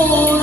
Oh.